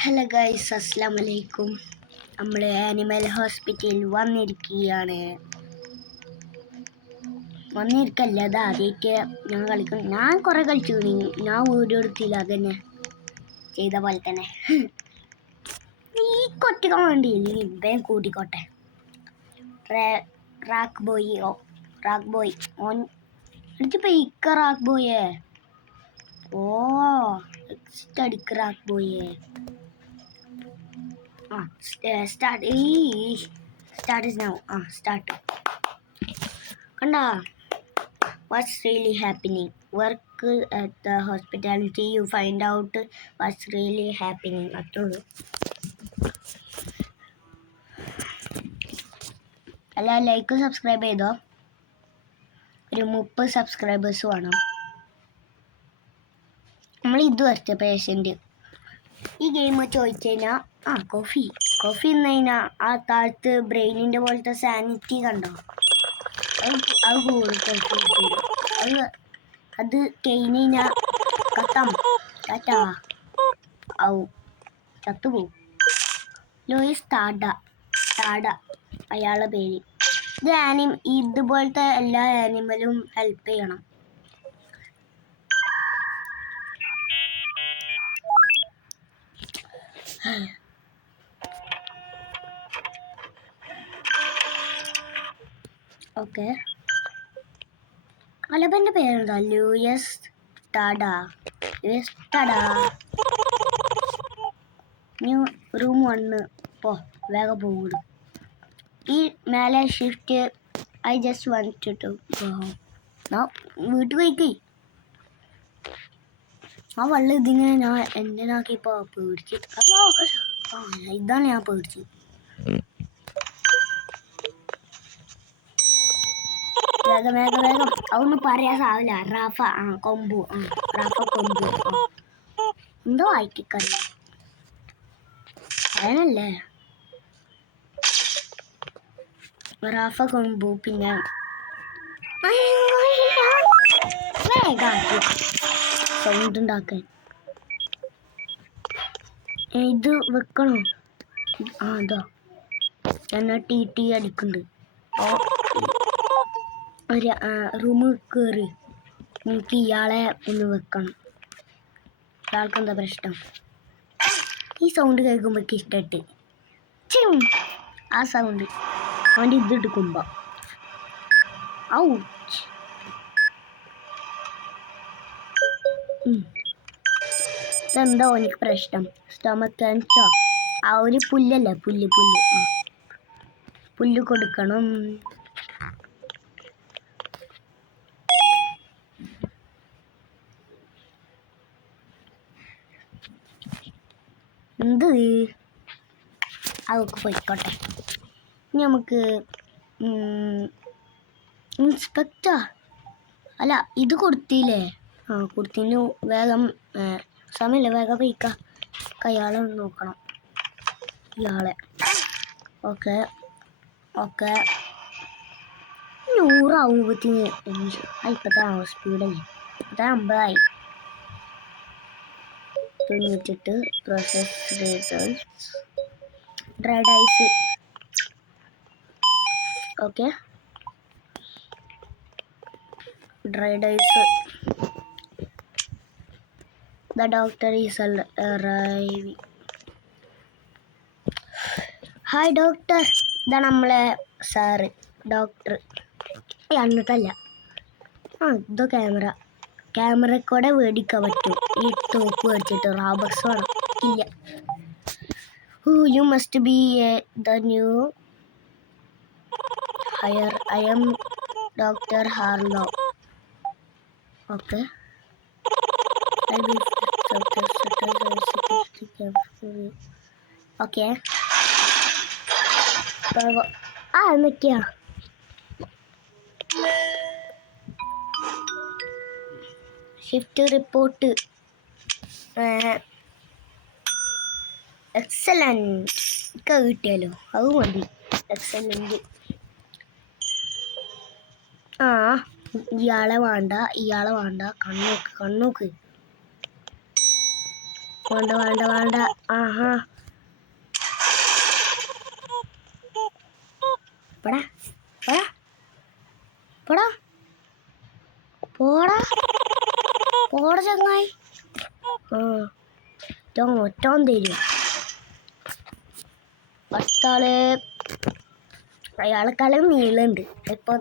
Hello guys, അസ്സലാമു അലൈക്കും. നമ്മൾ ആനിമൽ ഹോസ്പിറ്റലിൽ വന്നിരിക്കുകയാണ്. അത് ആദ്യമായിട്ട് ഞാൻ കളിക്കും. ഞാൻ കുറേ കളിച്ചു. ഞാൻ വീഡിയോ എടുത്തില്ല, അതന്നെ ചെയ്ത പോലെ തന്നെ. ഈ കൊട്ടിക്കാൻ വേണ്ടി ഇവൻ കൂട്ടിക്കോട്ടെ. റാക്ക് ബോയ് ഓൻ എനിക്കിപ്പോൾ ഇക്ക റാക്ക് ബോയേ. ഓ അടിക്ക് rack ബോയേ. Start is now. Start. Kanda, what's really happening? Work at the hospitality, you find out what's really happening. അല്ല, ലൈക്ക് സബ്സ്ക്രൈബ് ചെയ്തോ. ഒരു 30 സബ്സ്ക്രൈബേഴ്സ് വേണം. നമ്മൾ ഇത് വരച്ച പേഷ്യൻ്റ് ഈ ഗെയിം ചോദിച്ചു കഴിഞ്ഞാൽ കോഫി ഇന്ന് കഴിഞ്ഞാൽ ആ താഴത്ത് ബ്രെയിനിൻ്റെ പോലത്തെ സാനിറ്റി കണ്ടോ, അത് കൂടും. അത് കഴിഞ്ഞ് കഴിഞ്ഞാൽ കത്തം ടാറ്റാ ആവും, ചത്തുപോവും. ലൂയിസ് ടാഡ അയാളുടെ പേര്. ഇതുപോലത്തെ എല്ലാ ആനിമലും ഹെൽപ്പ് ചെയ്യണം. ഓക്കെ, അലബൻ്റെ പേരെന്താ? ലൂയിസ് ടാഡ. ന്യൂ റൂം 1 വേഗം പോകും. ഈ മേലെ shift I just want to വീട്ടിൽ പോയിക്കേ. ആ വെള്ളം ഇതിങ്ങനെ ഞാൻ എന്തിനാക്കിയപ്പോൾ പേടിച്ച്. ഇതാണ് ഞാൻ പേടിച്ച്. വേഗം അതൊന്നും പറയാൻ സാധില്ല. റാഫ കൊമ്പു എന്തോ ആയിട്ടിക്കറി അതിനല്ലേ റാഫ കൊമ്പു. പിന്നെ സൗണ്ട് ഉണ്ടാക്കാൻ ഇത് വെക്കണോ? അതാ എന്നാ ടി അടിക്കുന്നുണ്ട്. ഒരു റൂമിൽ കയറി എനിക്ക് ഇയാളെ ഒന്ന് വെക്കണം. ഇയാൾക്ക് എന്താ പ്രശ്നം? ഈ സൗണ്ട് കേൾക്കുമ്പോഴേക്ക് ഇഷ്ടമായിട്ട് ആ സൗണ്ട് അവൻ്റെ എടുക്കുമ്പോ ഇതെന്താ എനിക്ക് പ്രശ്നം? Stomach cancer. ആ ഒരു പുല്ലല്ലേ, പുല്ല് കൊടുക്കണം. എന്ത് അതൊക്കെ പോയിക്കോട്ടെ. ഇനി നമുക്ക് ഇൻസ്പെക്ടർ അല്ല ഇത് കൊടുത്തില്ലേ? കൊടുത്തിനു. വേഗം സമയമില്ല, വേഗം പോയിക്ക. അയാളെ നോക്കണം, ഇയാളെ. ഓക്കെ 100 ആവുമ്പത്തിന് ഇപ്പത്തെ സ്പീഡല്ലേ. 50 98 process results dried ice. Okay, dried ice. The doctor is arriving. Hi doctor. ഇതാണ് നമ്മളെ സാറ് ഡോക്ടർ. അന്നത്തല്ല. ഇതോ ക്യാമറക്കൂടെ മേടിക്കാൻ പറ്റും. ഈ തോക്ക് മേടിച്ചിട്ട് റാബക്സ് വേണം. ഇല്ല. You must be the new hire. I am doctor Harlow. Okay, okay. എന്നൊക്കെയാ ഷിഫ്റ്റ് റിപ്പോർട്ട്. എക്സലന്റ് ഒക്കെ കിട്ടിയാലോ, അത് മതി. എക്സലന്റ്. ഇയാളെ വേണ്ട. കണ്ണോക്ക്. വേണ്ട വേണ്ട വേണ്ട. ആഹാ പോടാ പോടാ പോടാ പോടാ പോടാ ചങ്ങായി. ഒറ്റം തരും ഫസ്റ്റാള്. അയാൾക്കാളും നീളുണ്ട്. ഇപ്പൊ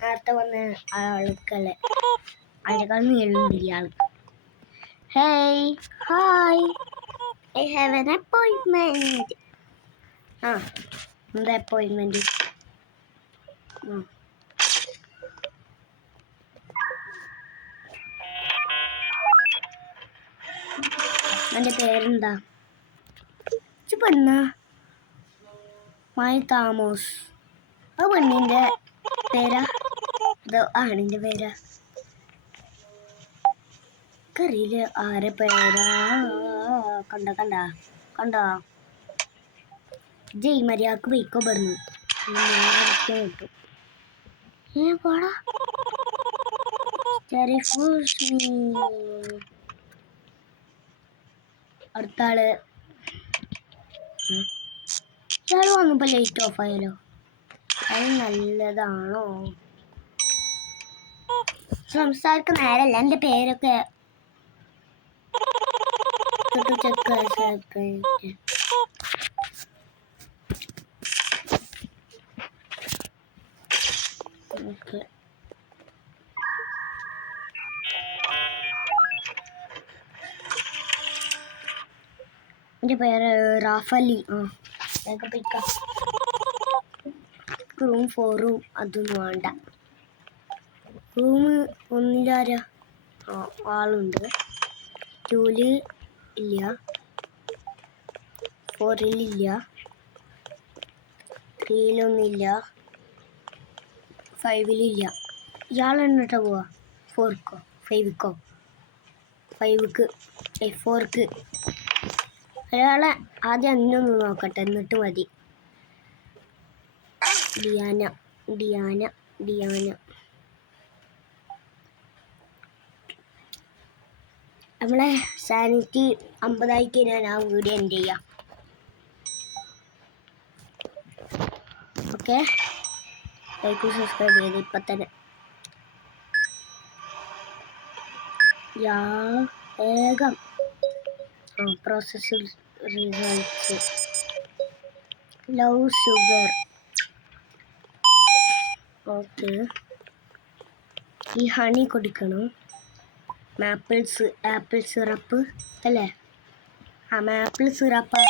നേരത്തെ വന്ന ആൾക്കല്ലേ അതിനേക്കാളും നീളുണ്ട് ഇയാൾക്ക്. Hey hi, I have an അപ്പോയിൻമെന്റ്. എന്താ അപ്പോയിൻമെന്റ്? എൻ്റെ പേരെന്താ? പെണ്ണ മായ താമോസ്. ആ പെണ്ണിൻ്റെ പേരാ അതോ ആണിൻ്റെ പേരാ? അറിയില്ല ആരെ പേരാ. കണ്ട ജയ് മര്യാദക്ക് പോയിക്കോ പറഞ്ഞു. പോടാ അടുത്താള്. ഇയാള് വന്നപ്പോ ലൈറ്റ് ഓഫ് ആയാലോ? അത് നല്ലതാണോ? സംസാരിക്കാൻ നേരല്ല. എൻ്റെ പേരൊക്കെ ഓക്കെ. എൻ്റെ പേര് റാഫലി. റൂം 4 അതൊന്നും വേണ്ട. റൂം 1 ആളുണ്ട്. 2 ഇല്ല, 4 ഇല്ല, 3 5 ഇയാൾ എന്നിട്ടാ പോവാ? 4ക്ക് 4ക്ക്. ഒരാളെ ആദ്യം അന്നൊന്ന് നോക്കട്ടെ, എന്നിട്ട് മതി. ഡിയാന. നമ്മളെ സാനിറ്റി 50 കഴിഞ്ഞാൽ ആ വീഡിയോ എൻഡ് ചെയ്യാം. ഓക്കെ, ലൈക്ക് സബ്സ്ക്രൈബ് ചെയ്ത് ഇപ്പം തന്നെ. വേഗം process results. Love sugar. Okay, ഈ ഹണി കുടിക്കണം. ആപ്പിൾ സിറപ്പ് അല്ലേ? Maple syrup.